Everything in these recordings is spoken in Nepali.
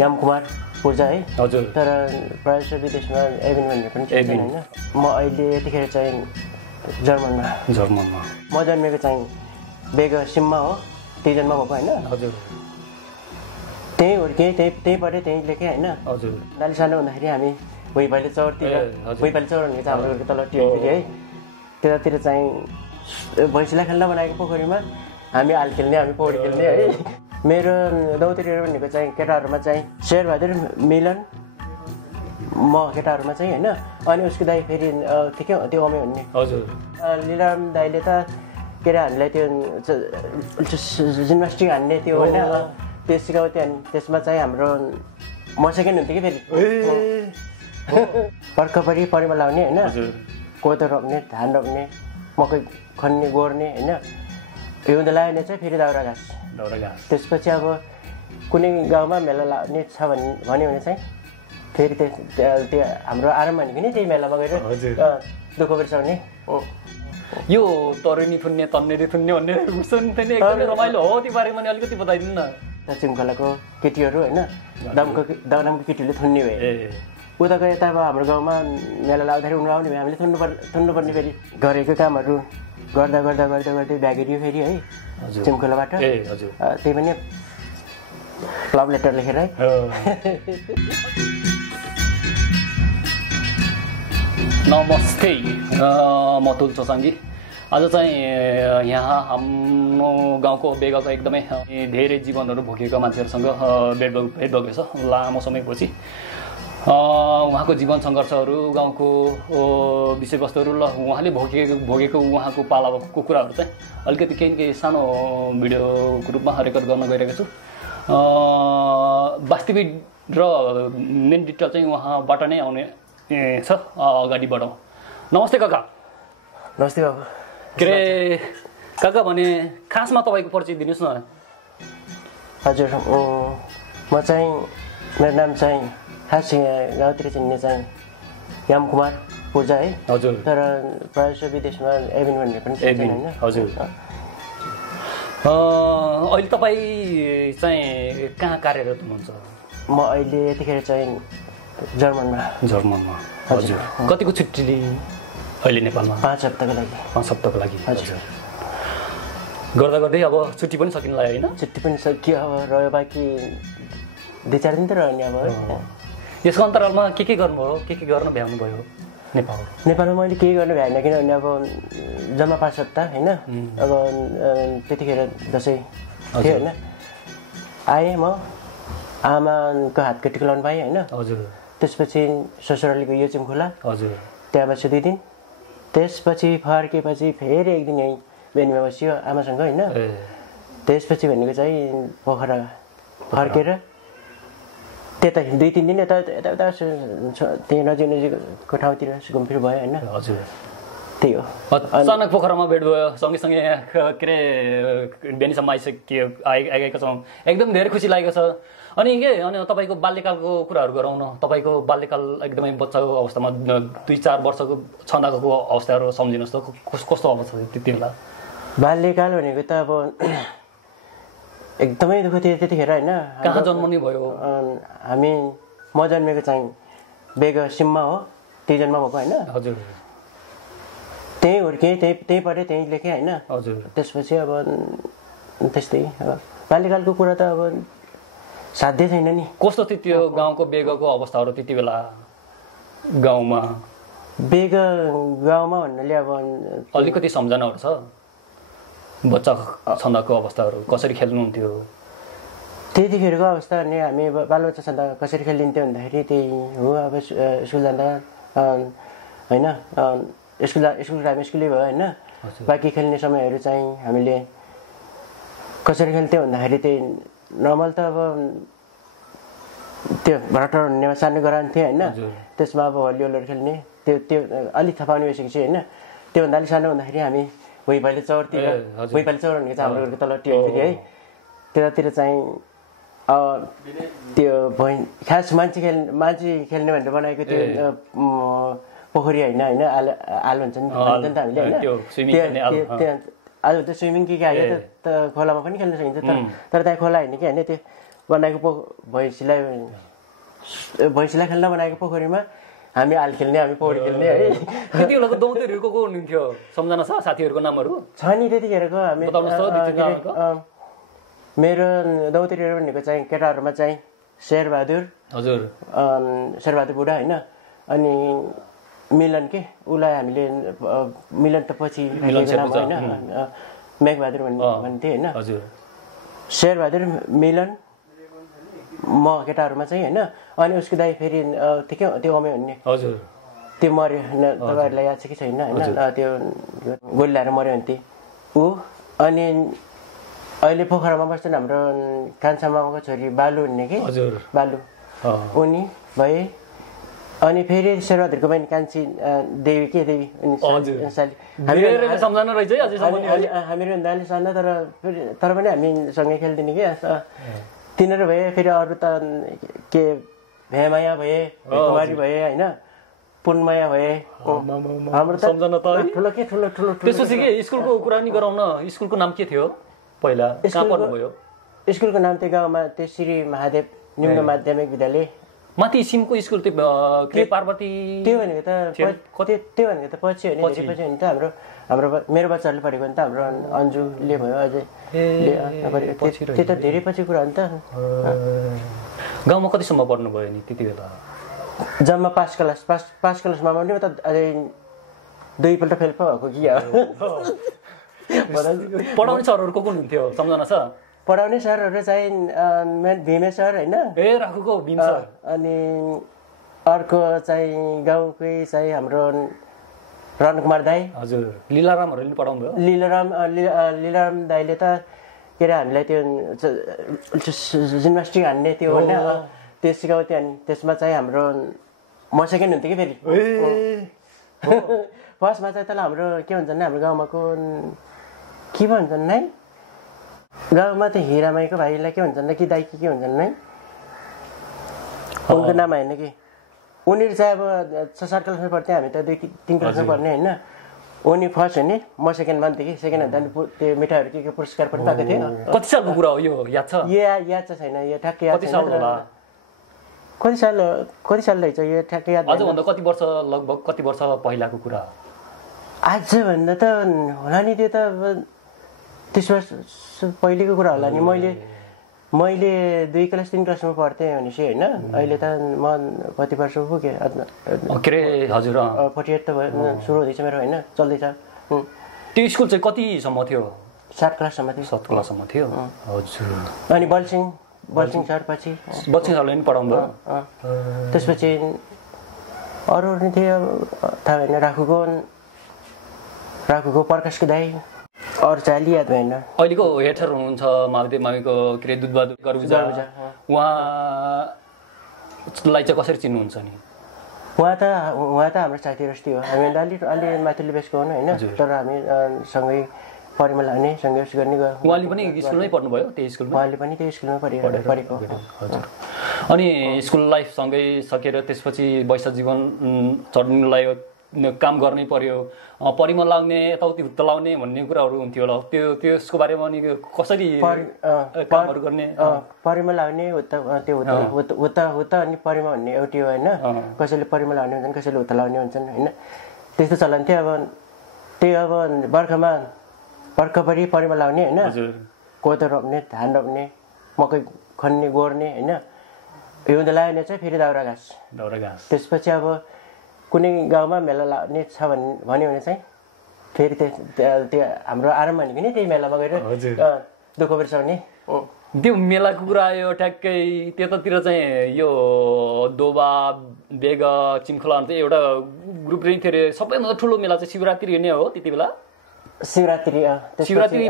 यामकुमार पूर्जा है हजुर तर प्रायः जसो विदेशमा एभिन भनेर पनि चिन्छन् होइन म अहिले यतिखेर चाहिँ जर्मनमा म जन्मेको चाहिँ बेगसिममा हो त्यही जन्म भएको होइन हजुर त्यहीँ हुर्केँ त्यहीँ पढेँ त्यहीँ लेखेँ होइन हजुर नानी सानो हुँदाखेरि हामी भुइँपाले चौरतिर भुइँपाले चौर भनेको चाहिँ हाम्रो घरको तल टिएनतिर है त्यतातिर चाहिँ भैँसीलाई खेल्न बनाएको पोखरीमा हामी हाल खेल्ने हामी पौडी खेल्ने है मेरो दौतेरीहरू भनेको चाहिँ केटाहरूमा चाहिँ शेरबहादुर मिलन म केटाहरूमा चाहिँ होइन अनि उसको दाइ फेरि ठिकै त्यो अमे हुने हजुर लिलाम दाइले त के अरे हामीलाई त्यो जिम्नास्टिक हान्ने त्यो होइन त्यो सिकाउँथ्यो अनि त्यसमा चाहिँ हाम्रो म सेकेन्ड हुन्थ्यो कि फेरि पर्खपरि परिमा लाउने होइन कोदो रोप्ने धान रोप्ने मकै खन्ने गोड्ने होइन हिउँदो लाग्यो भने चाहिँ फेरि दाउरा घाँस त्यसपछि अब कुनै गाउँमा मेला लाग्ने छ भन्यो भने चाहिँ फेरि त्यो हाम्रो आराम भनेको नि त्यही मेलामा गएर दुःख बिर्साउने यो तरुनी थुन्ने तन्नेरी थुन्ने भन्ने सुन्थ्यो नि एकदमै रमाइलो हो त्यो बारेमा नि अलिकति बताइदिनु न चिमखोलाको केटीहरू होइन दामको केटीहरूले थुन्ने भए उताको यता अब हाम्रो गाउँमा मेला लाग्दाखेरि उनीहरू आउने भए हामीले थुन्नुपर्ने फेरि गरेको कामहरू गर्दा गर्दा गर्दा गर्दै ब्यागेरियो फेरि है चिमखोलाबाट त्यही पनि लभ लेटर लेखेर है नमस्ते म तुल चोसाङ्गी आज चाहिँ यहाँ हाम्रो गाउँको बेगको एकदमै धेरै जीवनहरू भोगेका मान्छेहरूसँग भेट भएको छ लामो समयपछि उहाँको जीवन सङ्घर्षहरू गाउँको विषयवस्तुहरू ल उहाँले भोगेको उहाँको पालाको कुराहरू चाहिँ अलिकति केही सानो भिडियोको रूपमा रेकर्ड गर्न गइरहेको छु वास्तविक र मेन डिटेल चाहिँ उहाँबाट नै आउने छ अगाडि बढौँ नमस्ते काका नमस्ते बाबु के अरे काका भने खासमा तपाईँको परिचय दिनुहोस् न हजुर म चाहिँ मेरो नाम चाहिँ खास गाउँतिर चिन्ने चाहिँ यामकुमार पूर्जा है हजुर तर प्रायः जसो विदेशमा एभिन भनेर पनि चिन्छन् होइन हजुर अहिले तपाईँ चाहिँ कहाँ कार्यरत हुनुहुन्छ म अहिले यतिखेर चाहिँ जर्मनमा हजुर कतिको छुट्टी अहिले नेपालमा 5 हप्ताको लागि हजुर गर्दा गर्दै अब छुट्टी पनि सकिन लाग्यो होइन छुट्टी पनि सकियो अब रह्यो बाँकी 2-4 दिन त रहने अब यसको अन्तरालमा के गर्नुभयो के गर्न भ्याउनु भयो नेपालमा मैले केही गर्न भ्याएन किनभने अब जम्मा 5 हप्ता होइन अब त्यतिखेर दसैँ थियो होइन आएँ म आमाको हातको टिका लाउनु पाएँ होइन हजुर त्यसपछि ससुरालीको यो चिमखोला हजुर त्यहाँ बस्यो 2 दिन त्यसपछि फर्केपछि फेरि 1 दिन यहीँ बेनीमा बस्यो आमासँग होइन त्यसपछि भनेको चाहिँ पोखरा फर्केर त्यता 2-3 दिन यता त्यही नजिकको ठाउँतिर घुमफिर भयो होइन हजुर त्यही हो अचानक पोखरामा भेट भयो सँगसँगै के अरे बेनीसम्म आइगएका छौँ एकदम धेरै खुसी लागेको छ अनि तपाईँको बाल्यकालको कुराहरू गरौँ न तपाईँको बाल्यकाल एकदमै बच्चाको अवस्थामा 2-4 वर्षको छँदाको अवस्थाहरू सम्झिनुहोस् त कस्तो अवस्था थियो त्यति बेला बाल्यकाल भनेको त अब एकदमै दुःख थियो त्यतिखेर होइन कहाँ जन्मने भयो म जन्मेको चाहिँ बेगसिममा हो त्यही जन्म भएको होइन हजुर त्यहीँ हुर्केँ त्यहीँ पढेँ त्यहीँ लेखेँ होइन हजुर त्यसपछि अब त्यस्तै अब बाल्यकालको कुरा त अब साध्य छैन नि कस्तो थियो त्यो गाउँको बेगको अवस्थाहरू त्यति बेला गाउँमा भन्नाले अब अलिकति सम्झनाहरू छ बच्चा छँदाको अवस्थाहरू कसरी खेल्नुहुन्थ्यो त्यतिखेरको अवस्था भने हामी बालबच्चा छँदा कसरी खेलिन्थ्यो भन्दाखेरि त्यही हो अब स्कुल जाँदा होइन स्कुल टाइम स्कुलै भयो होइन बाँकी खेल्ने समयहरू चाहिँ हामीले कसरी खेल्थ्यौँ भन्दाखेरि त्यही नर्मल त अब त्यो भरटर हुनेमा सानो गरान्थ्यो होइन त्यसमा अब हलियोलहरू खेल्ने त्यो अलिक थाहा पाउने भइसकेपछि होइन त्योभन्दा अलिक सानो हुँदाखेरि हामी भुइँपाले चौरतिर भुइँपाले चौर भनेको चाहिँ हाम्रो घरको तल टिएनतिर है त्यतातिर चाहिँ त्यो खास मान्छे खेल्ने भनेर बनाएको त्यो पोखरी होइन आल भन्छ नि त हामीले होइन आज त स्विमिङ के आयो त खोलामा पनि खेल्न सकिन्छ तर त्यहाँ खोला होइन कि होइन त्यो बनाएको भैँसीलाई खेल्न बनाएको पोखरीमा हामी हाल खेल्ने हामी पौडी खेल्ने है। त्यति बेलाको दौतेहरू को हुनुहुन्थ्यो सम्झना छ साथीहरूको नामहरू छ नि त्यतिखेरको हामी मेरो दौतेरीहरू भनेको चाहिँ केटाहरूमा चाहिँ शेरबहादुर हजुर शेरबहादुर बुढा होइन अनि मिलन के उसलाई हामीले मिलन त पछि नाम होइन मेघबहादुर भन्थे होइन शेरबहादुर मिलन म केटाहरूमा चाहिँ होइन अनि उसको दाइ फेरि त्यो अमे भन्ने हजुर त्यो मऱ्यो तपाईँहरूलाई याद छ कि छैन होइन त्यो गोली लगाएर मऱ्यो भने ऊ अनि अहिले पोखरामा बस्छन् हाम्रो कान्छा मामाको छोरी बालु भन्ने कि बालु उनी भए अनि फेरि शेरबहादुरको बहिनी कान्छी देवी के देवी हामीहरू भन्दा सानो तर पनि हामी सँगै खेल्दिने कि तिनीहरू भए फेरि अरू त के भेमाया भए कुमारी भए होइन पुनमाया भए हाम्रो त ठुलो के ठुलो ठुलो त्यसपछि के स्कुलको कुरा नि गराउन स्कुलको नाम के थियो पहिला कहाँ पढ्नुभयो स्कुलको नाम त्यो गाउँमा त्यो श्री महादेव निम्न माध्यमिक विद्यालय माथि सिमको स्कुल त्यो पार्वती त्यो भनेको त पछि होइन पछि होइन त हाम्रो मेरो बच्चाहरूले पढेको नि त हाम्रो अन्जुले भयो अझै त्यो त धेरै पछि कुरा हो नि त। गाउँमा कतिसम्म पढ्नुभयो नि त्यति बेला जम्मा 5 क्लासमा पनि त अझै 2 पल्ट फेल भएको कि पढाउने सरहरू को हुनुहुन्थ्यो सम्झना छ पढाउने सरहरू चाहिँ भीमे सर होइन राखुको भीम सर अनि अर्को चाहिँ गाउँकै चाहिँ हाम्रो रणकुमार दाई हजुर लीलारामहरूले पनि पढाउनुभयो लीलाराम दाईले त के अरे हामीलाई त्यो जिम्नास्टिक हान्ने त्यो होइन त्यो सिकाउँथ्यो अनि त्यसमा चाहिँ हाम्रो म सेकेन्ड हुन्थ्यो कि फेरि फर्स्टमा चाहिँ तल हाम्रो के भन्छ भने हाम्रो गाउँमाको के भन्छन् नै गाउँमा त हिरामाईको भाइलाई के भन्छन् कि दाई के भन्छन् नै उनको नाम होइन कि उनीहरू चाहिँ अब 6-7 क्लासमा पढ्थ्यो हामी त 2-3 क्लासमा पढ्ने होइन उनी फर्स्ट हुने म सेकेन्ड भन्थेँ कि सेकेन्ड हुँदा त्यो मिठाईहरू के पुरस्कार पनि पाएको थियो। कति सालको कुरा हो यो याद छ याद चाहिँ छैन यो ठ्याक्कै याद छैन कति साल रहेछ यो ठ्याक्कै याद आजभन्दा कति वर्ष लगभग कति वर्ष पहिलाको कुरा आजभन्दा त होला नि त्यो त 30 वर्ष पहिलेको कुरा होला नि मैले 2 क्लास 3 क्लासमा पढ्थेँ भनेपछि होइन अहिले त म कति वर्ष पुगेँ के अरे हजुर 48 त भयो सुरु हुँदैछ मेरो होइन चल्दैछ। त्यो स्कुल चाहिँ कतिसम्म थियो 7 क्लाससम्म थियो 7 क्लाससम्म थियो हजुर अनि बलसिंह सर पछि बलसिंह सरले पनि पढाउनु भयो त्यसपछि अरू नि थियो थाहा भएन राखुको प्रकाशको दाई अरू चाहिँ याद भएन। अहिलेको हेडसर हुनुहुन्छ महादेव माविको के अरे दुधबहादुर गरुजा उहाँलाई चाहिँ कसरी चिन्नुहुन्छ नि उहाँ त हाम्रो साथीहरू जस्तै हो हामी अलि माथिल्लो बेसको हो होइन तर हामी सँगै परिमल लाने सँगै गर्ने उहाँले पनि स्कुलमै पढ्नुभयो त्यही स्कुलमा उहाँले पनि त्यही स्कुलमा पढेको हजुर अनि स्कुल लाइफ सँगै सकेर त्यसपछि वैशाख जीवन चढ्नुलाई काम गर्नै पर्यो परिमल लाउने यताउति हुत्त लाउने भन्ने कुराहरू हुन्थ्यो होला त्यसको बारेमा अनि कसरी कामहरू गर्ने परिमल लाउने हुत्त अनि परिमल भन्ने एउटै हो होइन कसैले परिमल लाउने हुन्छन् कसैले हुत्त लाउने हुन्छन् होइन त्यस्तो चलन थियो। अब त्यही अब बर्खभरि परिमल लाउने होइन कोदो रोप्ने धान रोप्ने मकै खन्ने गोड्ने होइन हिउँदो लाग्यो भने चाहिँ फेरि दाउरा घाँस त्यसपछि अब कुनै गाउँमा मेला लाग्ने छ भन्यो भने चाहिँ फेरि त्यो हाम्रो आरम्भ भनेको नि त्यही मेलामा गएर दुःख बिर्साउने त्यो मेलाको कुरा आयो ठ्याक्कै त्यतातिर चाहिँ यो दोबा बेग चिम्खोला चाहिँ एउटा ग्रुप नै थियो अरे सबैभन्दा ठुलो मेला चाहिँ शिवरात्रि नै हो त्यति बेला शिवरात्रि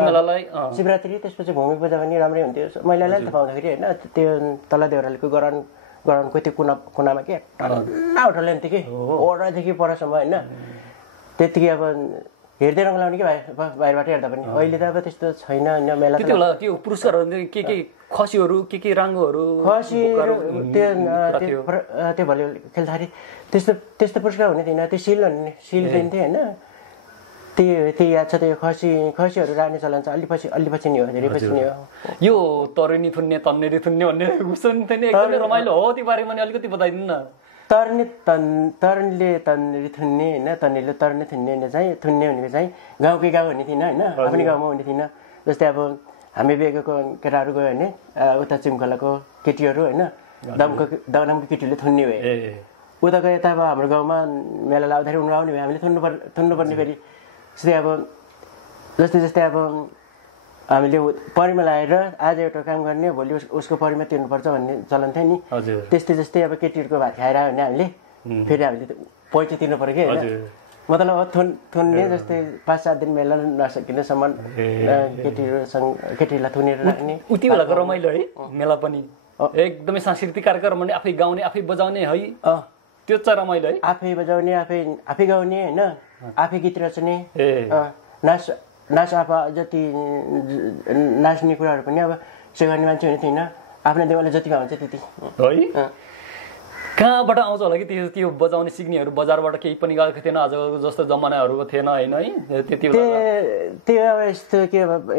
मेलालाई शिवरात्रि त्यसपछि भूमि पूजा पनि राम्रै हुन्थ्यो महिलालाई थाहा पाउँदाखेरि होइन त्यो तल देउरालीको गराउनको त्यो कुनामा के उठाले हुन्थ्यो कि ओडादेखि परसम्म होइन त्यतिकै अब हेर्दै रङ लाउने कि बाहिरबाट हेर्दा पनि अहिले त अब त्यस्तो छैन होइन मेला त्यो पुरस्कारहरू के खसीहरू के राङ्गोहरू खसीहरू त्यो भलिबल खेल्दाखेरि त्यस्तो पुरस्कार हुने थिएन त्यो सिल दिन्थे होइन त्यही याद छ। त्यो खसीहरू राख्ने चलन छ, अलि पछि नि हो, धेरै पछि नि हो। यो तरेनी थुन्ने तन्नेरी थुन्ने भन्ने सुन्थ्यो नि, एकदमै रमाइलो हो। त्यो बारेमा नि अलिकति बताइदिनु न। तर्नीले तन्नेरी थुन्ने होइन, तन्नेरीले तर्ने थुन्ने चाहिँ थुन्ने भनेको चाहिँ गाउँकै गाउँ हुने थिएन होइन, आफ्नै गाउँमा हुने थिएन। जस्तै अब हामी बेगेको केटाहरू गयो भने उता चिमखोलाको केटीहरू होइन, दमको केटीहरूले थुन्ने भए। उता गए त अब हाम्रो गाउँमा मेला लाउँदाखेरि उनीहरू आउने भए हामीले थुन्नुपर्ने फेरि। जस्तै अब हामीले परिमा लगाएर आज एउटा काम गर्ने, भोलि उसको परिमा तिर्नुपर्छ भन्ने चलन थियो नि। जस्तै अब केटीहरूको भात खाएर आयो भने हामीले फेरि हामीले पैसा तिर्नु पऱ्यो कि होइन। मतलब अब थुन्ने जस्तै 5-7 दिन मेला नसकिनेसम्म केटीहरूलाई थुनेर राख्ने। उति बेलाको रमाइलो है मेला पनि, एकदमै सांस्कृतिक कार्यक्रम भने आफै गाउने आफै बजाउने है, त्यो चाहिँ रमाइलो है। आफै बजाउने आफै गाउने होइन, आफै गीत रच्ने, नाच आफा जति नाच्ने कुराहरू पनि अब सिकाउने मान्छे हुने थिएन, आफ्नो देउवाले जति गाउँछ त्यति है। कहाँबाट आउँछ होला कि त्यो बजाउने सिक्नेहरू? बजारबाट केही पनि गएको थिएन, आजको जस्तो जमानाहरू थिएन होइन है त्यति बेला? त्यो अब यस्तो के अब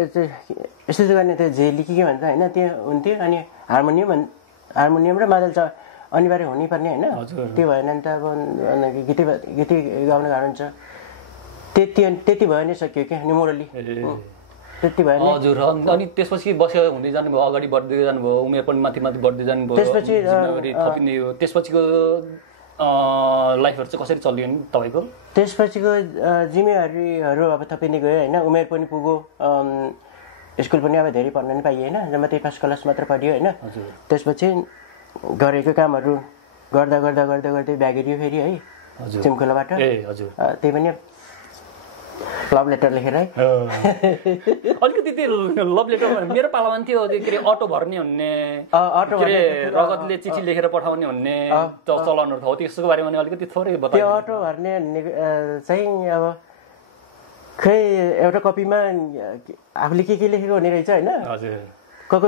यस्तो गर्ने त्यो झेली के भन्छ होइन, त्यो हुन्थ्यो। अनि हार्मोनियम र मादल चाहिँ अनिवार्य हुनुपर्ने होइन, त्यो भएन नि त अब गीत गाउन गाह्रो हुन्छ। त्यति भयो नि सक्यो क्या, अनि मुरली त्यति भयो नि। हजुर, अनि त्यसपछि बसेर हुँदै जानुभयो, अगाडि बढ्दै जानुभयो, उमेर पनि माथि बढ्दै जानुभयो, त्यसपछि थपिने हो। त्यसपछिको लाइफहरू चाहिँ कसरी चल्यो नि तपाईँको? त्यसपछिको जिम्मेवारीहरू अब थपिने गयो होइन, उमेर पनि पुग्यो, स्कुल पनि अब धेरै पढ्न नि पाइयो होइन, जम्मा त्यही 5 क्लास मात्र पढ्यो होइन। त्यसपछि गरेको कामहरू गर्दै ब्यागेरियो फेरि है चिमखोलाबाट। त्यही पनि लभ लेटर लेखेर है। अलिकति त्यो लभ लेटर मेरो पालामा थियो, के अरे अटो भर्ने भन्ने, रगतले चिठी लेखेर पठाउने भन्ने चलनहरू थियो, त्यसको बारेमा अलिकति थोरै बताइदिनु। त्यो अटो भर्ने भन्ने चाहिँ अब खै एउटा कपीमा आफूले के लेखेको हुने रहेछ होइन।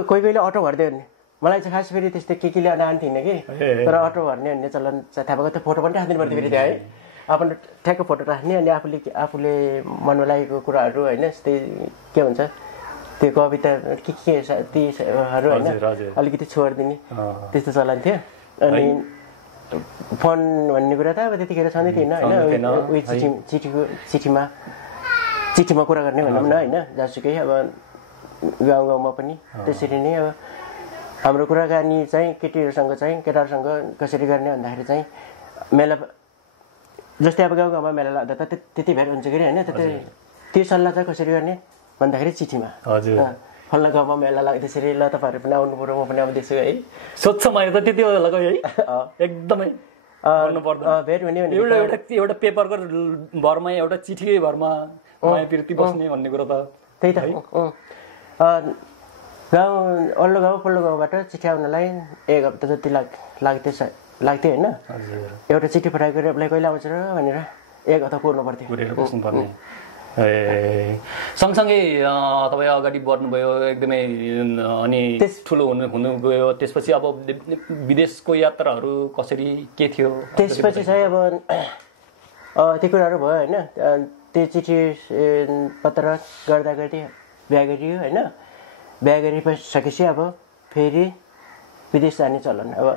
कोही बेला अटो भर्दै भने मलाई चाहिँ खास फेरि त्यस्तै के ल्याउन आउँथिएन कि, तर अटो भर्ने भन्ने चलन चाहिँ थाहा भएको थियो। फोटो पनि राख्दिनु पर्थ्यो फेरि त्यहाँ है, आफ्नो ठ्याक्क फोटो राख्ने, अनि आफूले मनमा लागेको कुराहरू होइन, यस्तै के भन्छ त्यो कविता तीहरू होइन अलिकति छोडिदिने त्यस्तो चलन थियो। अनि फोन भन्ने कुरा त अब त्यतिखेर छँदै थिएन होइन, उयो चिठीमा कुरा गर्ने भनौँ न होइन, जहाँसुकै अब गाउँमा पनि त्यसरी नै अब हाम्रो कुराकानी चाहिँ केटाहरूसँग कसरी गर्ने भन्दाखेरि चाहिँ मेला जस्तै अब गाउँमा मेला लाग्दा त त्यति भेट हुन्छ कि होइन, त्यो सल्लाह चाहिँ कसरी गर्ने भन्दाखेरि चिठीमा। फल्ला गाउँमा मेला लाग्दैछ ल तपाईँहरू पनि आउनु पऱ्यो, म पनि आउँदैछु है। स्वच्छ माया त त्यति बेला लगायो है, एकदमै भेट हुने एउटा पेपरको भरमा एउटा चिठीकै भरमा माया प्रीति बस्ने भन्ने कुरा त त्यही त। गाउँ पल्लो गाउँबाट चिठी आउनलाई 1 हप्ता जति लाग्थ्यो होइन। एउटा चिठी पठाएको रेपलाई कहिले आउँछ र भनेर 1 हप्ता कुर्नु पर्थ्यो। सँगसँगै तपाईँ अगाडि बढ्नुभयो एकदमै, अनि ठुलो हुनु गयो। त्यसपछि अब विदेशको यात्राहरू कसरी के थियो? त्यसपछि चाहिँ अब त्यो कुराहरू भयो होइन, त्यो चिठी पत्र गर्दै बिहा गरियो होइन। बिहा गरिसकेपछि अब फेरि विदेश जाने चलन, अब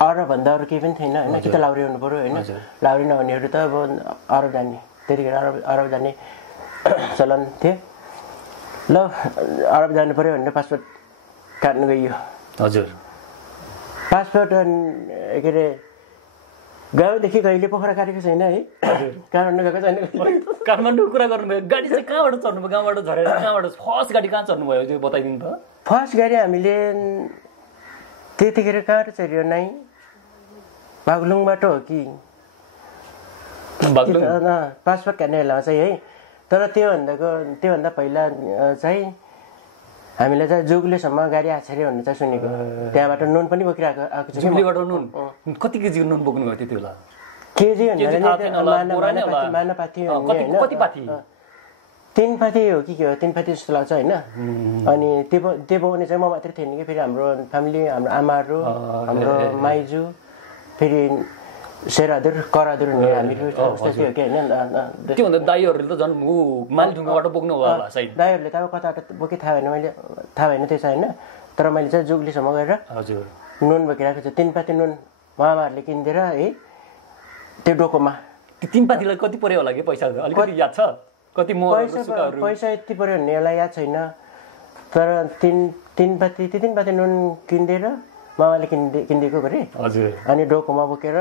अरबभन्दा अरू केही पनि थिएन होइन, कि त लाउरी हुनु पऱ्यो होइन। लाउरी नहुनेहरू त अब अरब जाने, त्यतिखेर अरब जाने चलन थियो। ल अरब जानु पऱ्यो भनेर पासपोर्ट काट्नु गइयो। हजुर, पासपोर्ट के अरे गाउँदेखि कहिले पोखरा काटेको छैन है, काठमाडौँ गएको छैन। काठमाडौँ कुरा गर्नुभयो, गाडी चाहिँ कहाँबाट चढ्नुभयो? गाउँबाट झरेर कहाँबाट फर्स्ट गाडी कहाँ चढ्नुभयो त्यो बताइदिनु त। फर्स्ट गाडी हामीले त्यतिखेर कहाँ चढ्यो नै, बागलुङबाट हो कि पासपोर्ट काट्ने बेलामा चाहिँ है। तर त्योभन्दा पहिला चाहिँ हामीलाई चाहिँ जुगलेसम्म गाडी आएको छ अरे भन्ने चाहिँ सुनेको। त्यहाँबाट नुन पनि बोकिरहेको आएको छ। जुगलेबाट नुन कति केजी नुन बोक्नु भयो त्यति बेला? केजी मानापाथी कति पाथी? 3 पाथी हो कि के हो, 3 पाथी जस्तो लाग्छ होइन। अनि त्यो बोक्ने चाहिँ म मात्रै थिएन कि, फेरि हाम्रो फ्यामिली, हाम्रो आमाहरू, हाम्रो माइजू, फेरि शेरहादुर करहादुर हुने हामीहरू उस्तै थियो कि होइन त्योभन्दा दाइहरूले त झन् मालिढुङ्गाबाट बोक्नु भयो होला सायद दाइहरूले त अब कताबाट बोके थाहा भएन मैले थाहा भएन त्यो चाहिँ होइन तर मैले चाहिँ जुगलीसम्म गएर हजुर नुन बोकिरहेको छु 3 पाती नुन मामाहरूले किनिदिएर है त्यो डोकोमा त्यो 3 पातीलाई कति पर्यो होला कि पैसा अलिकति याद छ कति पैसा यति पर्यो भन्ने मलाई याद छैन तर 3 पाती नुन किनिदिएर मामाले किनिदिएको गरे हजुर अनि डोकोमा बोकेर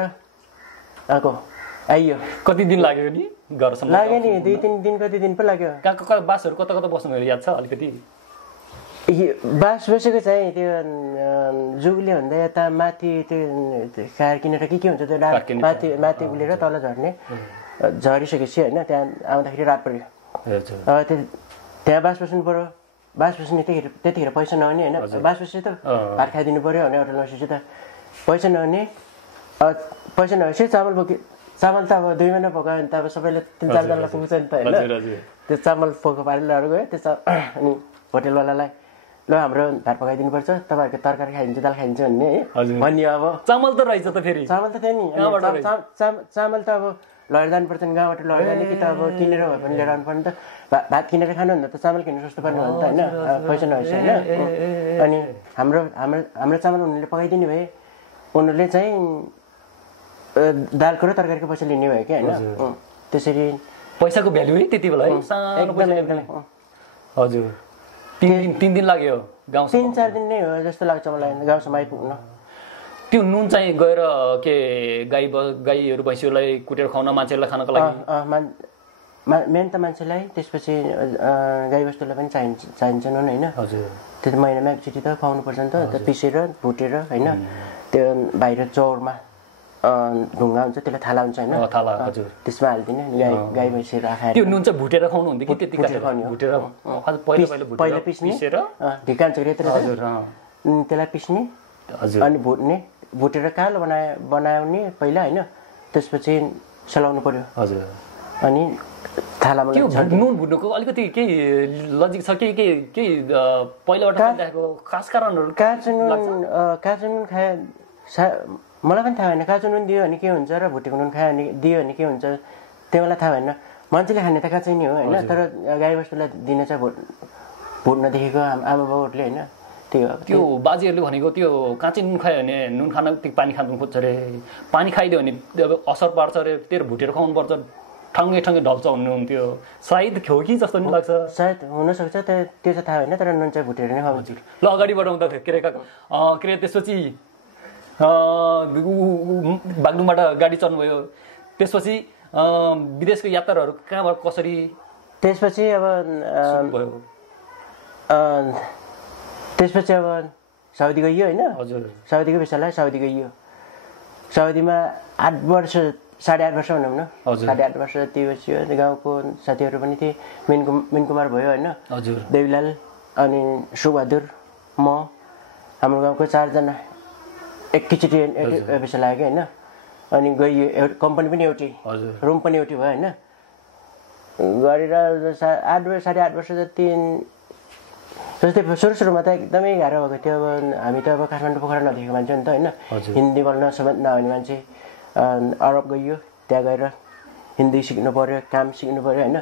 आइयो कति दिन लाग्यो नि घरसम्म लाग्यो नि 2-3 दिन कति दिन पो लाग्यो कहाँ बासहरू कता कता बस्नु याद छ अलिकति बास बसेको चाहिँ त्यो जुगले भन्दा यता माथि त्यो कार किनेर के हुन्छ त्यो माथि उलेर तल झर्ने झरिसकेपछि होइन त्यहाँ आउँदाखेरि रात पर्यो अब त्यहाँ बास बस्नु पर्यो बास बस्ने त्यतिखेर पैसा नहुने होइन बास बसे त भात खाइदिनु पर्यो भने होटल बसेपछि त पैसा नहुने पैसा नभएपछि चामल त अब 2 महिना पकायो भने त अब सबैले 3-4 जनालाई पुग्छ नि त होइन त्यो चामल पोको पारेर लगेर गयो त्यो अनि होटेलवालालाई ल हाम्रो भात पकाइदिनुपर्छ तपाईँहरूको तरकारी खाइदिन्छ दाल खाइदिन्छ भन्ने अब चामल त रहेछ त फेरि चामल त थियो नि चामल त अब लगेर जानुपर्छ नि गाउँबाट लगेर जाने कि त अब किनेर भए पनि लिएर आउनु पर्ने त भात किनेर खानुभन्दा त चामल किनेर सस्तो पर्ने हो नि त होइन पैसा नभएपछि होइन अनि हाम्रो चामल उनीहरूले पकाइदिने भए उनीहरूले चाहिँ दालको र तरकारीको पैसा लिने भयो कि होइन त्यसरी पैसाको भ्यालु है त्यति बेला है एकदमै हजुर 3 दिन लाग्यो गाउँ 3-4 दिन नै हो जस्तो लाग्छ मलाई गाउँसम्म आइपुग्न त्यो नुन चाहिँ गएर के गाईहरू भैँसीहरूलाई कुटेर खुवाउन मान्छेहरूलाई खानको लागि मेन त मान्छेलाई त्यसपछि गाईबस्तुलाई पनि चाहिन्छ नुन होइन हजुर त्यो त महिनामा एकचोटि त खुवाउनु पर्छ नि त पिसेर भुटेर होइन त्यो बाहिर चौरमा ढुङ्गा हुन्छ त्यसलाई थाला हुन्छ होइन त्यसमा हालिदिने गाई भैँसी राखेर त्यो नुन चाहिँ भुटेर खुवाउनु हुन्थ्यो कि त्यति भुटेर पहिला पिस्ने ढिका हुन्छ त्यसलाई पिस्ने अनि भुटेर कालो बनाउने पहिला होइन त्यसपछि सेलाउनु पर्यो हजुर अनि थालामा नुन भुट्नुको अलिकति केही लजिक छ केही पहिलाबाट देखेको खास कारणहरू काँचो नुन खाए मलाई पनि थाहा भएन काँचो नुन दियो भने के हुन्छ र भुटेको नुन खायो भने दियो भने के हुन्छ त्यो मलाई थाहा भएन मान्छेले खाने त काँचै नै हो होइन तर गाईबस्तुलाई दिने चाहिँ भुट्न देखेको आमा बाउहरूले होइन त्यो बाजेहरूले भनेको त्यो काँचै नुन खायो भने नुन खान पानी खानु खोज्छ अरे पानी खाइदियो भने असर पार्छ अरे तेरो भुटेर खुवाउनु पर्छ ठङ्गे ढल्छ भन्नुहुन्थ्यो सायद हो कि जस्तो नि लाग्छ सायद हुनसक्छ त्यो चाहिँ थाहा भएन तर नुन चाहिँ भुटेर नै खुवाउँछु ल अगाडि बढाउँदा के अरे त्यसपछि बागलुङबाट गाडी चढ्नुभयो त्यसपछि विदेशको यात्राहरू कहाँबाट कसरी त्यसपछि अब साउदी गइयो होइन हजुर साउदीको भिसालाई साउदी गइयो साउदीमा 8 वर्ष 8.5 वर्ष भनौँ न 8.5 वर्ष जति बसियो गाउँको साथीहरू पनि थिए मिन कुमार भयो होइन हजुर देवीलाल अनि सुबहादुर म हाम्रो गाउँको 4 जना एकैचोटि भिसा लाग्यो होइन अनि गइयो कम्पनी पनि एउटै रुम पनि एउटै भयो होइन गरेर 8.5 वर्ष जति जस्तै सुरुमा त एकदमै गाह्रो भएको थियो अब हामी त अब काठमाडौँ पोखरा नदेखेको मान्छे नि त होइन हिन्दी बोल्न समेत नआउने मान्छे अरब गइयो त्यहाँ गएर हिन्दी सिक्नु पर्यो काम सिक्नु पर्यो होइन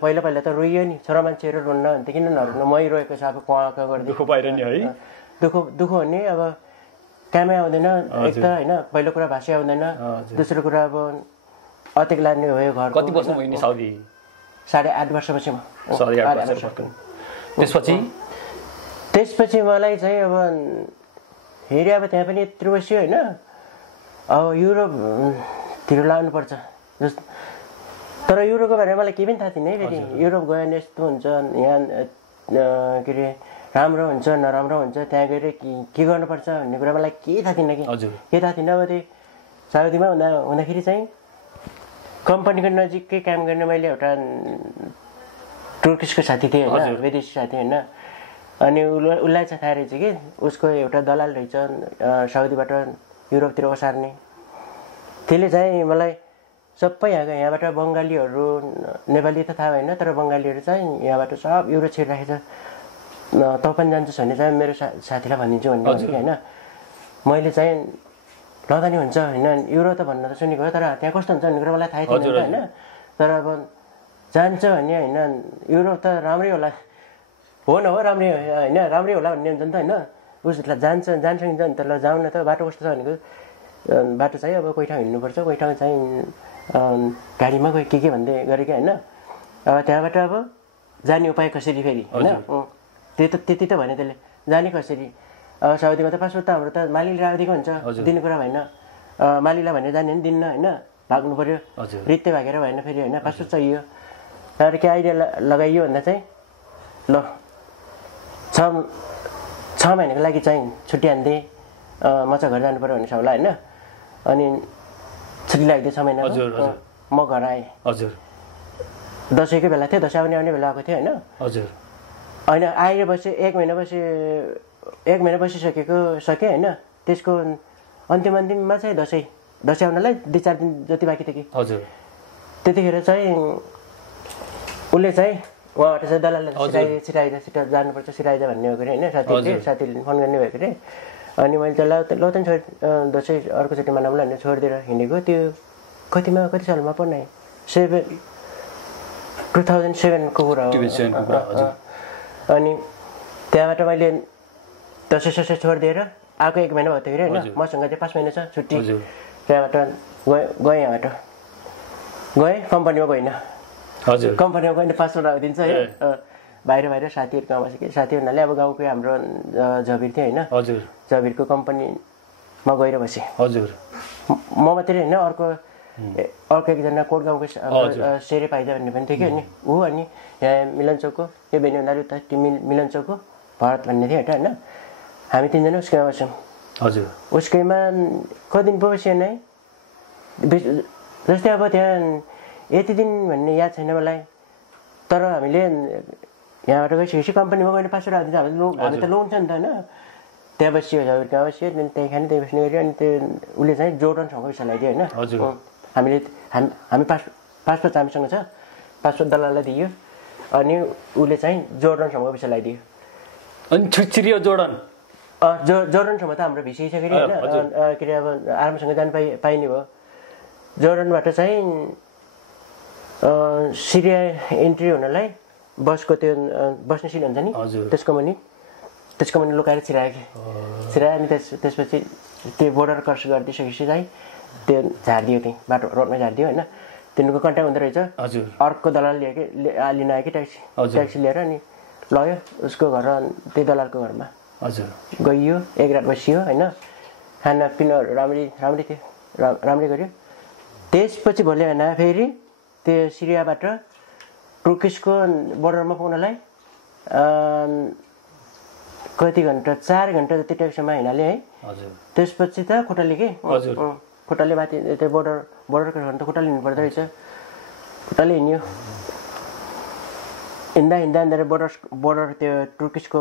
पहिला त रोइयो नि छोरा मान्छेहरू रोन्न भन्थ्यो किन नरोक्नु मै रोएको छ अब कुवाका गर्दै दुःख पाएर नि है दुःख हुने अब कामै आउँदैन एक त होइन पहिलो कुरा भाषा आउँदैन दोस्रो कुरा अब अतेक लाग्ने भयो घर कति वर्ष भयो नि साउदी 8.5 वर्षपछि म त्यसपछि मलाई चाहिँ अब हेरे अब त्यहाँ पनि यत्रो बस्यो होइन अब युरोपतिर लानुपर्छ तर युरोपको बारेमा मलाई केही पनि थाहा थिएन है फेरि युरोप गयो भने यस्तो हुन्छ यहाँ के अरे राम्रो हुन्छ नराम्रो हुन्छ त्यहाँ गएर के गर्नुपर्छ भन्ने कुरा मलाई केही थाहा थिएन कि केही थाहा थिएन अब त्यो साउदीमा हुँदाखेरि चाहिँ कम्पनीको नजिकै काम गर्ने मैले एउटा टुर्किसको साथी थिएँ होइन विदेशी साथी होइन अनि उसलाई चाहिँ थाहा रहेछ कि उसको एउटा दलाल रहेछ साउदीबाट युरोपतिर ओसार्ने त्यसले चाहिँ मलाई सबै यहाँबाट बङ्गालीहरू नेपाली त थाहा भएन तर बङ्गालीहरू चाहिँ यहाँबाट सब युरोप छिरिराखेको छ तँ पनि जान्छस् भने चाहिँ मेरो साथीलाई भनिदिन्छु भन्ने होइन मैले चाहिँ लदा नि हुन्छ होइन युरो त भन्न त सुनेको हो तर त्यहाँ कस्तो हुन्छ भन्ने कुरा मलाई थाहै थिएन होइन तर अब जान्छ भने होइन युरोप त राम्रै होला हो न हो राम्रै होइन राम्रै होला भन्ने हुन्छ नि त होइन उसलाई जान्छ सकिन्छ नि त ल जाउँ न त बाटो कस्तो छ भनेको बाटो चाहिँ अब कोही ठाउँ हिँड्नुपर्छ कोही ठाउँ चाहिँ गाडीमा कोही के भन्दै गरेको होइन अब त्यहाँबाट अब जाने उपाय कसरी फेरि होइन त्यति त भने त्यसले जाने कसरी अब साउदीमा त पासपोर्ट त हाम्रो त मालिकले राखिदिएको हुन्छ दिने कुरा भएन मालिकलाई भनेर जाने नि दिन्न होइन भाग्नु पऱ्यो रित्ते भागेर भएन फेरि होइन पासपोर्ट चाहियो तर के आइडिया लगाइयो भन्दा चाहिँ ल 6 महिनाको लागि चाहिँ छुट्टी हान्दिएँ म चाहिँ घर जानु पऱ्यो भन्ने सबलाई होइन अनि छुट्टी लाग्दै 6 महिनाको म घर आएँ हजुर दसैँको बेला थियो दसैँ आउने बेला आएको थियो होइन हजुर होइन आएर बसेँ 1 महिना बसिसकेको सकेँ होइन त्यसको अन्तिममा चाहिँ दसैँ आउनलाई 2-4 दिन जति बाँकी थियो कि हजुर त्यतिखेर चाहिँ उसले चाहिँ उहाँबाट चाहिँ दलालले छिटाइजा जानुपर्छ सिराइजा भन्ने हो कि होइन साथीले फोन गर्ने भएको अरे अनि मैले त ल त छोड दसैँ अर्कोचोटि मनाउँला भनेर छोडिदिएर हिँडेको त्यो कति सालमा पर्ने 2007को कुरा हो अनि त्यहाँबाट मैले दसैँ छोडिदिएर आएको 1 महिना भएको थियो कि होइन मसँग चाहिँ 5 महिना छ छुट्टी त्यहाँबाट गएँ यहाँबाट गएँ कम्पनीमा गइनँ हजुर कम्पनीमा गइनँ पासपोर्ट राखिदिन्छ है बाहिर साथीहरू गाउँमा छ साथी हुनाले अब गाउँकै हाम्रो झबिर थियो होइन हजुर झबिरको कम्पनीमा गएर बसेँ हजुर म मात्रै होइन अर्को एकजना कोट गाउँको सेरे पाइजा भन्ने पनि थियो कि अनि ऊ अनि यहाँ मिलनचोकको त्यो बेनीवनाले उता त्यो मिलनचोकको भरत भन्ने थियो होइन हामी 3 जना उसकैमा बस्यौँ हजुर उसकैमा कति दिन बस्यो नै जस्तै अब त्यहाँ यति दिन भन्ने याद छैन मलाई तर हामीले यहाँबाट गइसकेपछि कम्पनीमा गएर पासपोर्ट राखिदिन्छ हामी त लोन छ नि त होइन त्यहाँ बसियो कहाँ बसियो त्यहीँ खाने त्यहीँ बस्ने गऱ्यो अनि त्यो उसले चाहिँ जोर्डनसँग भिसा लगाइदियो होइन हामी पासपोर्ट हामीसँग छ पासपोर्ट दलाललाई दियो अनि उसले चाहिँ जोर्डनसँग भिसा लगाइदियो अनि छिरियो जोर्डन जोर्डनसम्म त हाम्रो भिसै छ फेरि होइन के अरे अब आर्मीसँग जानु पाइने भयो जोर्डनबाट चाहिँ सिरिया इन्ट्री हुनलाई बसको त्यो बस्ने सिट हुन्छ नि त्यसको मुनि लुकाएर छिरायो अनि त्यसपछि त्यो बोर्डर क्रस गरिदिइसकेपछि चाहिँ त्यो झारिदियो त्यहीँ बाटो रोडमै झारिदियो होइन तिनीहरूको कन्ट्याक्ट हुँदो रहेछ अर्को दलाल लिन आयो कि ट्याक्सी लिएर अनि लग्यो उसको घर त्यही दलालको घरमा हजुर गइयो 1 रात बसियो होइन खानापिनाहरू राम्रै थियो राम्रै गऱ्यो त्यसपछि भोलि होइन फेरि त्यो सिरियाबाट तुर्किसको बोर्डरमा पुग्नलाई कति घन्टा 4 घन्टा जति ट्याक्सीमा हिँडाले है त्यसपछि त खुट्टाले माथि त्यो बोर्डरको घर त खुट्टाले हिँड्नु पर्दो रहेछ खुट्टाले हिँड्यो हिँड्दा बोर्डर त्यो तुर्किसको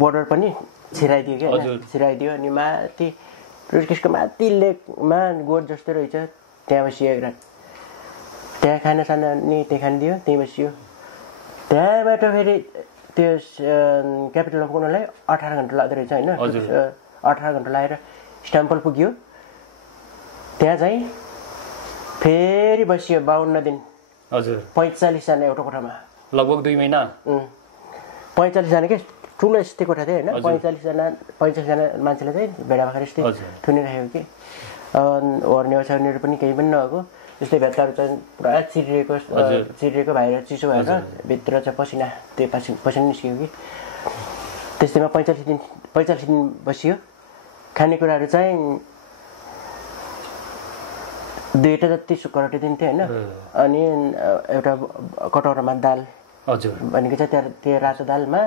बोर्डर पनि छिराइदियो क्या छिराइदियो अनि माथि तुर्किसको माथि लेकमा गोठ जस्तो रहेछ त्यहाँ बसियो 1 रात त्यहाँ खानासाना नि त्यहाँ खानिदियो त्यहीँ बसियो त्यहाँबाट फेरि त्यो क्यापिटलमा पुग्नलाई 18 घन्टा लाग्दो रहेछ होइन 18 घन्टा लागेर इस्ताम्बुल पुग्यो त्यहाँ चाहिँ फेरि बसियो 52 दिन हजुर 45 जना एउटा कोठामा लगभग 2 महिना 45 जना के ठुलो यस्तै कोठा थियो होइन 45 जना मान्छेले चाहिँ भेडा बाख्रा यस्तै थुनिराखेको कि ओर्नेहरू पनि केही पनि नभएको जस्तै भेट्टाहरू चाहिँ पुरा चिरिएको बाहिर चिसो भएर भित्र चाहिँ पसिना त्यो पसिना निस्कियो कि त्यस्तैमा 45 दिन बसियो खानेकुराहरू चाहिँ 2टा जति सुक्खा दिन्थ्यो होइन अनि एउटा कटौरामा दाल हजुर भनेको चाहिँ त्यो रातो दालमा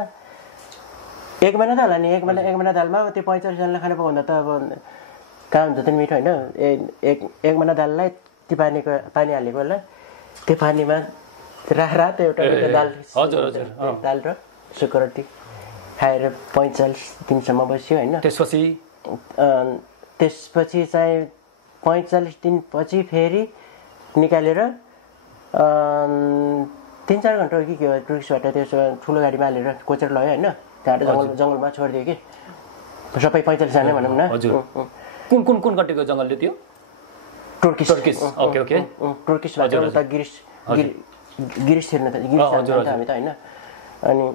1 महिना त होला नि 1 महिना दालमा त्यो 45 जनालाई खाना पकाउँदा त अब कहाँ हुन्छ त मिठो होइन एक महिना दाललाई त्यो पानी हालेको होला त्यो पानीमा रातो एउटा दाल र सुक्खा रोटी खाएर 45 दिनसम्म बस्यो होइन त्यसपछि चाहिँ 45 दिनपछि फेरि निकालेर 3-4 घन्टा कि के हो टुरिस्टबाट त्यो ठुलो गाडीमा हालेर कोचेर लग्यो होइन त्यहाँबाट जङ्गलमा छोडिदियो कि सबै 45 जना भनौँ न कुन कुन कुन कन्ट्रीको जङ्गलले त्यो टर्किस ओके टर्किसबाट उता गिरिस छिर्न त हामी त होइन अनि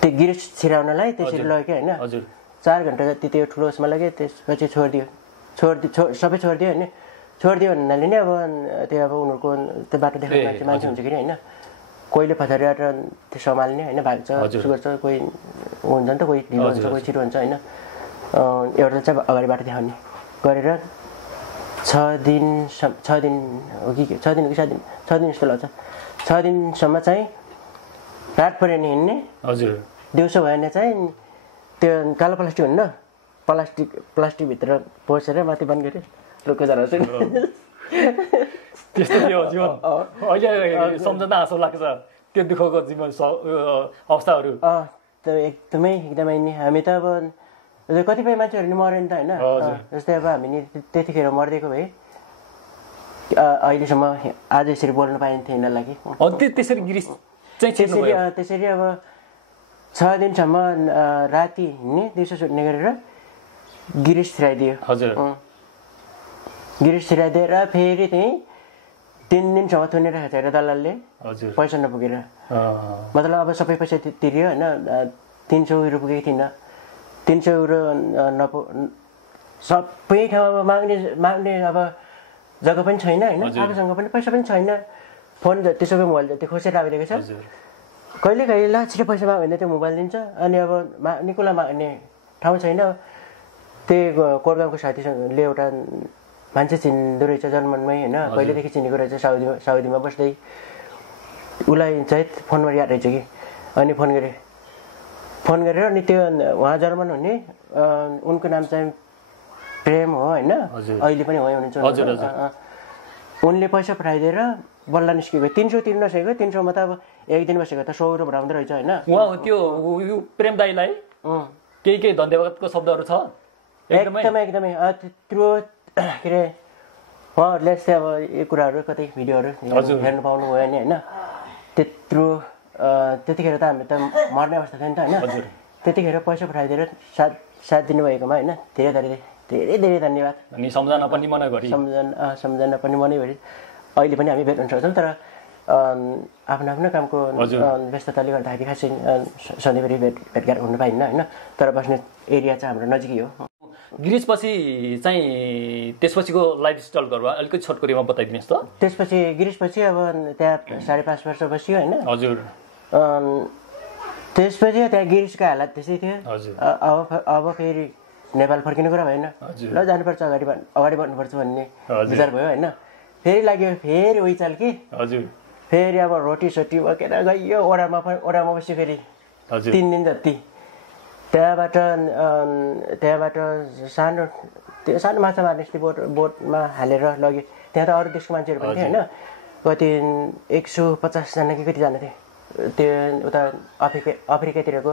त्यो गिरिस छिराउनलाई त्यसरी लग्यो होइन 4 घन्टा जति त्यो ठुलो उसमा लाग्यो त्यसपछि छोडिदियो सबै छोडिदियो होइन छोडिदियो भन्नाले नै अब त्यो अब उनीहरूको त्यो बाटो देखाउने मान्छे हुन्छ कि होइन कोहीले पछाडिबाट त्यो सम्हाल्ने होइन भाग्छ गर्छ कोही हुन्छ नि त कोही ढिलो हुन्छ कोही छिटो हुन्छ होइन एउटा चाहिँ अगाडि बाटो देखाउने गरेर 6 दिन हो कि 6 दिन 7 दिन जस्तो लाग्छ 6 दिनसम्म चाहिँ रात पऱ्यो नि हिँड्ने दिउँसो भयो भने चाहिँ त्यो कालो प्लास्टिक हुन्न प्लास्टिकभित्र पसेर माथि बन्द गऱ्यो रुखको जरा चाहिँ त्यस्तो थियो जीवन अहिले सम्झँदा हाँसो लाग्छ त्यो दुःखको जीवन अवस्थाहरू त्यो एकदमै नि हामी त अब कतिपय मान्छेहरू नि मर्यो नि त होइन जस्तै अब हामी नि त्यतिखेर मरिदिएको भए अहिलेसम्म आज यसरी बोल्नु पाइन्थ्यो यिनीहरूलाई कि त्यसरी गिरिस त्यसरी अब 6 दिनसम्म राति हिँड्ने दिउँसो छुट्ने गरेर गिरिस छिराइदियो गिरिस छिराइदिएर फेरि त्यहीँ 3 दिनसम्म थुनेर खाएर दलालले पैसा नपुगेर मतलब अब सबै पैसा तिर्यो होइन 300 युरो पुगेको थिएन 300 युरो सबै ठाउँमा माग्ने अब जग्गा पनि छैन होइन आफूसँग पनि पैसा पनि छैन फोन जति सबै मोबाइल जति खोसेर राखिदिएको छ कहिले कहिले ला छिटो पैसा माग्यो भने त्यो मोबाइल दिन्छ अनि अब निकोला माग्ने ठाउँ छैन त्यही कोरगाउँको साथीले एउटा मान्छे चिन्दो रहेछ जर्मनमै होइन पहिलेदेखि चिनेको रहेछ साउदीमा बस्दै उसलाई चाहिँ फोनमा याद रहेछ कि अनि फोन गरेर अनि त्यो उहाँ जर्मन हुने उनको नाम चाहिँ प्रेम हो होइन अहिले पनि वहीँ हुनुहुन्छ उनले पैसा पठाइदिएर बल्ल निस्केको 300 तिर्न नसकेको 300 मा त अब एक दिन बसेको त 100 रुपियाँ भराउँदो रहेछ होइन उहाँ त्यो प्रेम दाइलाई केही धन्यवादको शब्दहरू छ एकदमै त्यत्रो के अरे उहाँहरूले चाहिँ अब यो कुराहरू कतै भिडियोहरू हेर्नु पाउनु भयो नि होइन त्यतिखेर त हामी त मर्ने अवस्था थियो नि त होइन त्यतिखेर पैसा पठाइदिएर साथ दिनुभएकोमा होइन धेरै धन्यवाद अनि सम्झना पनि मनैभरि अहिले पनि हामी भेट्न सक्छौँ तर आफ्नो कामको व्यस्तताले गर्दाखेरि खासै सधैँभरि भेटघाट हुनु पाइन्न होइन तर बस्ने एरिया चाहिँ हाम्रो नजिकै हो गिरिसपछि चाहिँ त्यसपछिको लाइफस्टाइलहरू अलिकति छोटकरीमा बताइदिनुहोस् त त्यसपछि गिरिसपछि अब त्यहाँ 5.5 वर्ष बसियो होइन त्यसपछि त्यहाँ गिरिसको हालत त्यसै थियो अब फेरि नेपाल फर्किने कुरा भएन ल जानुपर्छ अगाडि बढ्नुपर्छ भन्ने विचार भयो होइन फेरि लाग्यो फेरि उही चाल कि फेरि अब रोटी सोटी बोकेर गयो ओडामा बस्यो फेरि 3 दिन जति त्यहाँबाट सानो माछा मार्ने बोटमा हालेर लग्यो त्यहाँ त अरू देशको मान्छेहरू पनि थियो होइन कति 150 जना कि कतिजना थियो त्यो उता अफ्रिकातिरको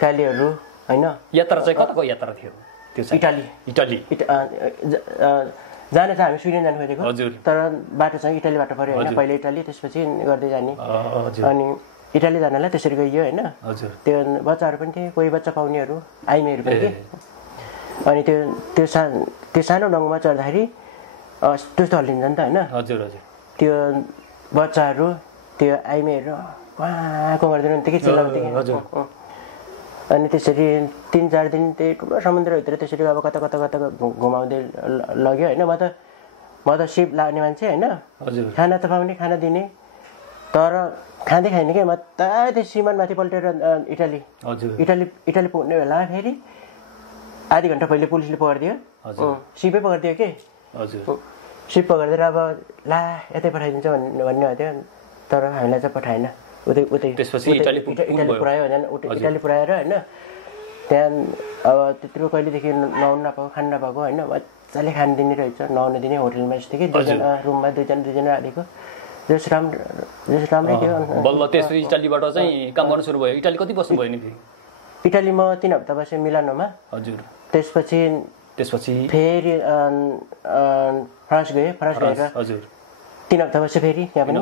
कालीहरू होइन यात्रा चाहिँ कताको यात्रा थियो इटाली जाने चाहिँ हामी स्विडेन जानु खोजेको तर बाटो चाहिँ इटालीबाट पऱ्यो होइन पहिला इटाली त्यसपछि गर्दै जाने अनि इटाली जानलाई त्यसरी गइयो होइन त्यो बच्चाहरू पनि थिए कोही बच्चा पाउनेहरू आइमीहरू पनि थिए अनि त्यो सानो डङ्गुमा चढ्दाखेरि त्यस्तो हल्लिन्छ नि त होइन त्यो बच्चाहरू त्यो आइमीहरू कहाँको गर्दैन के चिल्लाउँथ्यो अनि त्यसरी 3-4 दिन त्यही ठुलो समुद्रभित्र त्यसरी अब कता घुमाउँदै लग्यो होइन म त सिप लाग्ने मान्छे होइन खाना त पाउने खाना दिने तर खाँदै खाइने क्या म त त्यो सीमानमाथि पल्टेर इटाली पुग्ने बेला फेरि आधी घन्टा पहिले पुलिसले पक्रिदियो सिपै पक्रिदियो कि सिप पक्रिदिएर अब ला यतै पठाइदिन्छ भन्ने थियो तर हामीलाई चाहिँ पठाएन उतै इटाली पुऱ्यायो भने इटाली पुऱ्याएर होइन त्यहाँ अब त्यत्रो कहिलेदेखि नुहाउनु नपाएको खानु नपाएको होइन मजाले खानु दिने रहेछ नुहाउनु दिने होटलमा जस्तो कि रुममा दुईजना राखेको जस राम्रै थियो बल्ल त्यसपछि इटालीबाट चाहिँ काम गर्न सुरु भयो इटाली कति बस्नु भयो नि इटाली म 3 हप्ता बसेँ मिलानोमा त्यसपछि फेरि फ्रान्स गएर 3 हप्ता बसेँ फेरि यहाँ पनि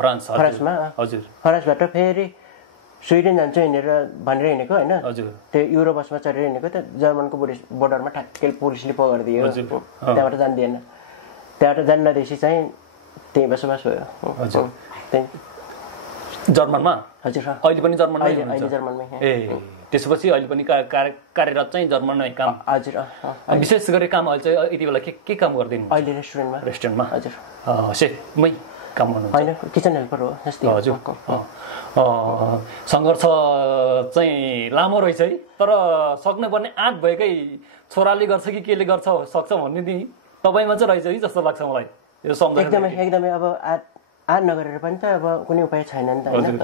फ्रान्समा फ्रान्सबाट फेरि स्विडेन जान्छु हिँडेर भनेर हिँडेको होइन हजुर त्यो युरो बसमा चढेर हिँडेको त जर्मनको बोर्डरमा ठ्याक्कै पुलिसले पक्रिदियो त्यहाँबाट जान्दिएन त्यहाँबाट जान्न नदिएपछि चाहिँ त्यहीँ बसोबास भयो हजुर त्यहीँ जर्मनमा हजुर अहिले पनि जर्मनमै अहिले जर्मनमै ए त्यसपछि अहिले पनि कार्यरत चाहिँ जर्मनमै काम हजुर विशेष गरी काम अहिले चाहिँ यति बेला के काम गर्दिनु अहिले रेस्टुरेन्टमा हजुर सेफमै काम गर्नु होइन किचन हेल्पर हो जस्तै हजुर सङ्घर्ष चाहिँ लामो रहेछ है तर सक्नुपर्ने आँट भएकै छोराले गर्छ कि केले गर्छ सक्छ भन्ने नि तपाईँमा चाहिँ रहेछ है जस्तो लाग्छ मलाई यो सम्झना एकदमै अब आँट नगरेर पनि त अब कुनै उपाय छैन नि त होइन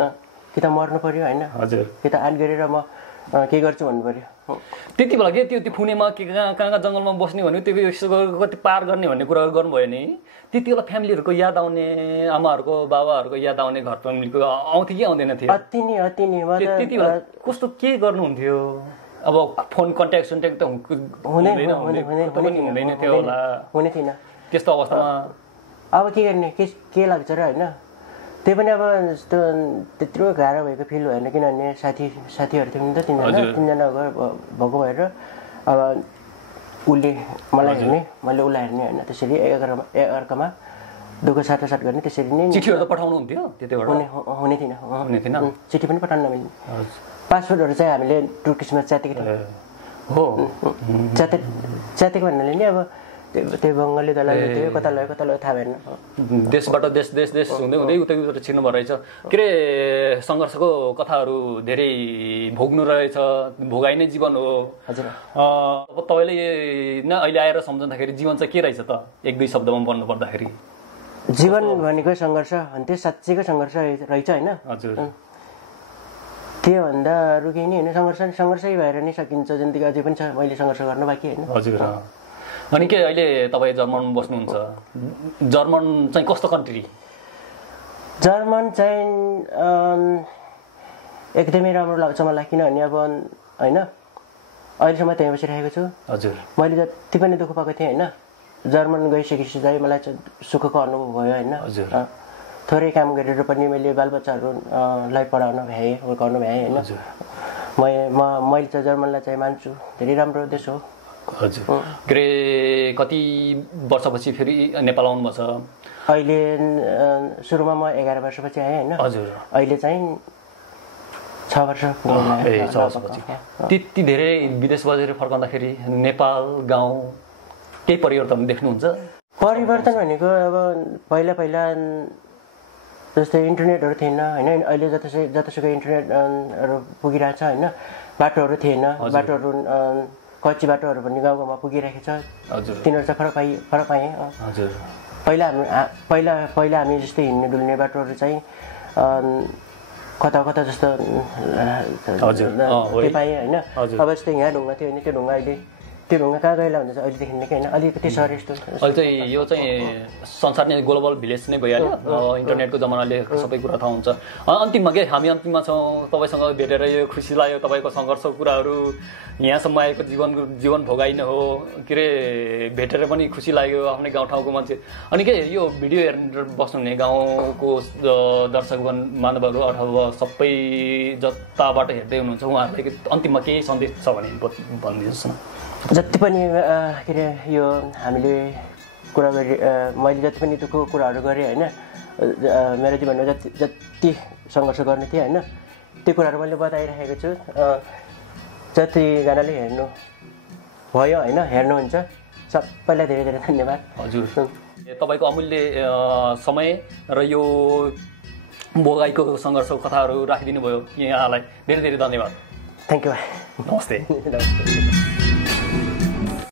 कि त मर्नु पर्यो होइन हजुर कि त आँट गरेर म के गर्छु भन्नु पर्यो त्यति बेला के त्यो पुणेमा के कहाँ जङ्गलमा बस्ने भन्यो त्यो यसो कति पार गर्ने भन्ने कुराहरू गर्नुभयो नि त्यति बेला फ्यामिलीहरूको याद आउने आमाहरूको बाबाहरूको याद आउने घर फ्यामिलीको आउँथ्यो कि आउँदैन थियो अति नै त्यति बेला कस्तो के गर्नुहुन्थ्यो अब फोन कन्ट्याक्ट त हुँदैन थियो होला हुने थिएन त्यस्तो अवस्थामा अब के गर्ने के लाग्छ र होइन त्यही पनि अब यस्तो त्यत्रो गाह्रो भएको फिल भएन किनभने साथीहरू थियो नि त तिनजना भएको भएर अब उसले मलाई हेर्ने मैले उसलाई हेर्ने होइन त्यसरी एकअर्कामा दुःख साटासाट गर्ने त्यसरी नै चिठीहरू त पठाउनु हुन्थ्यो हुने थिएन चिठी पनि पठाउन नमिल्ने पासपोर्टहरू चाहिँ हामीले टुर्किसमा च्यातेको थियौँ हो च्यातेको भन्नाले नि अब त्यो बङ्गाली दलालले थियो कता लग्यो थाहा भएन देशबाट देश हुँदै हुँदै उतैबाट छिर्नु भयो रहेछ के अरे सङ्घर्षको कथाहरू धेरै भोग्नु रहेछ भोगाइ नै जीवन हो हजुर अब तपाईँले अहिले आएर सम्झँदाखेरि जीवन चाहिँ के रहेछ त एक दुई शब्दमा भन्नु पर्दाखेरि जीवन भनेको सङ्घर्ष अनि त्यो साँच्चैको सङ्घर्ष रहेछ होइन हजुर त्योभन्दा अरू केही नै होइन सङ्घर्षै भएर नै सकिन्छ जिन्दगी अझै पनि छ मैले सङ्घर्ष गर्नु बाँकी होइन हजुर अनि के अहिले तपाईँ जर्मनमा बस्नुहुन्छ जर्मन चाहिँ कस्तो कन्ट्री जर्मन चाहिँ एकदमै राम्रो लाग्छ मलाई किनभने अब होइन अहिलेसम्म त्यहीँ बसिरहेको छु हजुर मैले जति पनि दुःख पाएको थिएँ होइन जर्मन गइसकेपछि चाहिँ मलाई सुखको अनुभव भयो होइन थोरै काम गरेर पनि मैले बालबच्चाहरूलाई पढाउन भ्याएँ हुर्काउनु भ्याएँ होइन मैले चाहिँ जर्मनलाई चाहिँ मान्छु धेरै राम्रो देश हो हजुर के अरे कति वर्षपछि फेरि नेपाल आउनुभएको छ अहिले सुरुमा म 11 वर्षपछि आएँ होइन हजुर अहिले चाहिँ 6 वर्ष त्यति धेरै विदेश बजेर फर्काउँदाखेरि नेपाल गाउँ केही परिवर्तन देख्नुहुन्छ परिवर्तन भनेको अब पहिला जस्तै इन्टरनेटहरू थिएन होइन अहिले जतासुकै इन्टरनेटहरू पुगिरहेको छ होइन बाटोहरू थिएन बाटोहरू कच्ची बाटोहरू पनि गाउँमा पुगिरहेको छ तिनीहरू चाहिँ फरक पाएँ हजुर पहिला हामी जस्तै हिँड्ने डुल्ने बाटोहरू चाहिँ कता जस्तो पाएँ होइन अब जस्तै यहाँ ढुङ्गा थियो भने त्यो ढुङ्गा अहिले त्यो ढुङ्गा कहाँ गएला भन्दा चाहिँ अहिले देखिने कि होइन अलिकति सहर यस्तो अहिले चाहिँ यो चाहिँ संसार नै ग्लोबल भिलेज नै भइहाल्यो इन्टरनेटको जमानाले सबै कुरा थाहा हुन्छ अन्तिममा के हामी अन्तिममा छौँ तपाईँसँग भेटेर यो खुसी लाग्यो तपाईँको सङ्घर्षको कुराहरू यहाँसम्म आएको जीवन भोगाइ नै हो के अरे भेटेर पनि खुसी लाग्यो आफ्नै गाउँठाउँको मान्छे अनि के यो भिडियो हेरेर बस्नुहुने गाउँको दर्शक महानुभावहरू अथवा सबै जताबाट हेर्दै हुनुहुन्छ उहाँहरूलाई अन्तिममा केही सन्देश छ भने भनिदिनुहोस् न जति पनि के अरे यो हामीले कुरा गरे मैले जति पनि दुःखको कुराहरू गरेँ होइन मेरो जीवनमा जति सङ्घर्ष गर्ने थिएँ होइन त्यो कुराहरू मैले बताइरहेको छु जतिजनाले हेर्नु भयो होइन हेर्नुहुन्छ सबैलाई धेरै धेरै धन्यवाद हजुर तपाईँको अमूल्य समय र यो भोगाइको सङ्घर्षको कथाहरू राखिदिनु भयो यहाँलाई धेरै धेरै धन्यवाद थ्याङ्क यू नमस्ते नमस्ते